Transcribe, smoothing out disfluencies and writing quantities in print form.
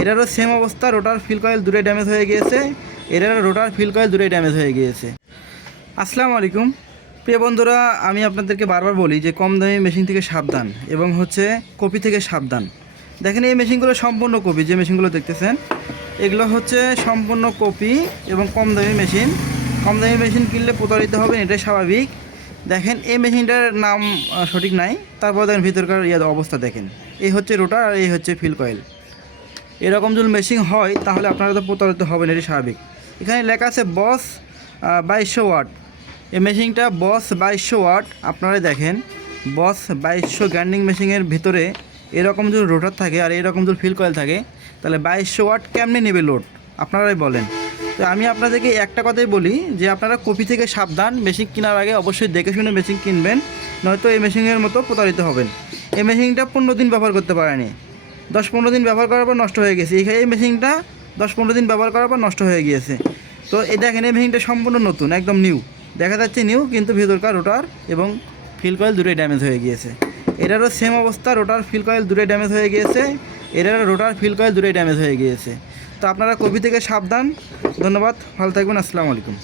এটারও সেম অবস্থা, রোটার feel coil দুটোই ড্যামেজ হয়ে গিয়েছে। এটারও রোটার ফিল কয়েল দুটোই ড্যামেজ হয়ে গিয়েছে। আসসালামু আলাইকুম প্রিয় বন্ধুরা, আমি আপনাদেরকে বারবার বলি যে কম দামি মেশিন থেকে সাবধান এবং কপি থেকে সাবধান। দেখেন এই মেশিনগুলো সম্পূর্ণ কপি, যে মেশিনগুলো দেখতেছেন এগুলো হচ্ছে সম্পূর্ণ কপি এবং কম দামি মেশিন। কম দামি মেশিন কিনলে প্রতারিত হবেন, এটাই স্বাভাবিক। দেখেন এই মেশিনটার নাম সঠিক নাই, তারপর দেখেন ভিতরকার অবস্থা দেখেন। এই হচ্ছে রোটার আর এই হচ্ছে ফিল কয়েল। এরকম যদি মেশিন হয় তাহলে আপনারা তো প্রতারিত হবেন, এটি স্বাভাবিক। এখানে লেখা আছে বস 2200 ওয়াট। এই মেশিনটা বস 2200 ওয়াট। আপনারা দেখেন বস 2200 গ্রাইন্ডিং মেশিনের ভিতরে এরকম যদি রোটার থাকে আর এরকম যদি ফিল কয়েল থাকে, তাহলে 2200 ওয়াট কেমনে নেবে লোড, আপনারাই বলেন। তো আমি আপনাদেরকে একটা কথাই বলি যে আপনারা কপি থেকে সাবধান। মেশিন কেনার আগে অবশ্যই দেখে শুনে মেশিন কিনবেন, নয়তো এই মেশিনের মতো প্রতারিত হবেন। এই মেশিনটা 15 দিন ব্যবহার করতে পারেনি, 10-15 দিন ব্যবহার করার পর নষ্ট হয়ে গেছে। এই মেশিনটা 10-15 দিন ব্যবহার করার পর নষ্ট হয়ে গিয়েছে। তো এই দেখেন এই মেশিনটা সম্পূর্ণ নতুন, একদম নিউ দেখা যাচ্ছে, নিউ, কিন্তু ভিতরকার রোটার এবং ফিল কয়েল দুটোই ড্যামেজ হয়ে গিয়েছে। এটারও সেম অবস্থা, রোটার ফিল কয়েল দুটোই ড্যামেজ হয়ে গিয়েছে। এটারও রোটার ফিল কয়েল দুটোই ড্যামেজ হয়ে গিয়েছে। তো আপনারা কপি থেকে সাবধান। ধন্যবাদ, ভালো থাকবেন, আসসালামু আলাইকুম।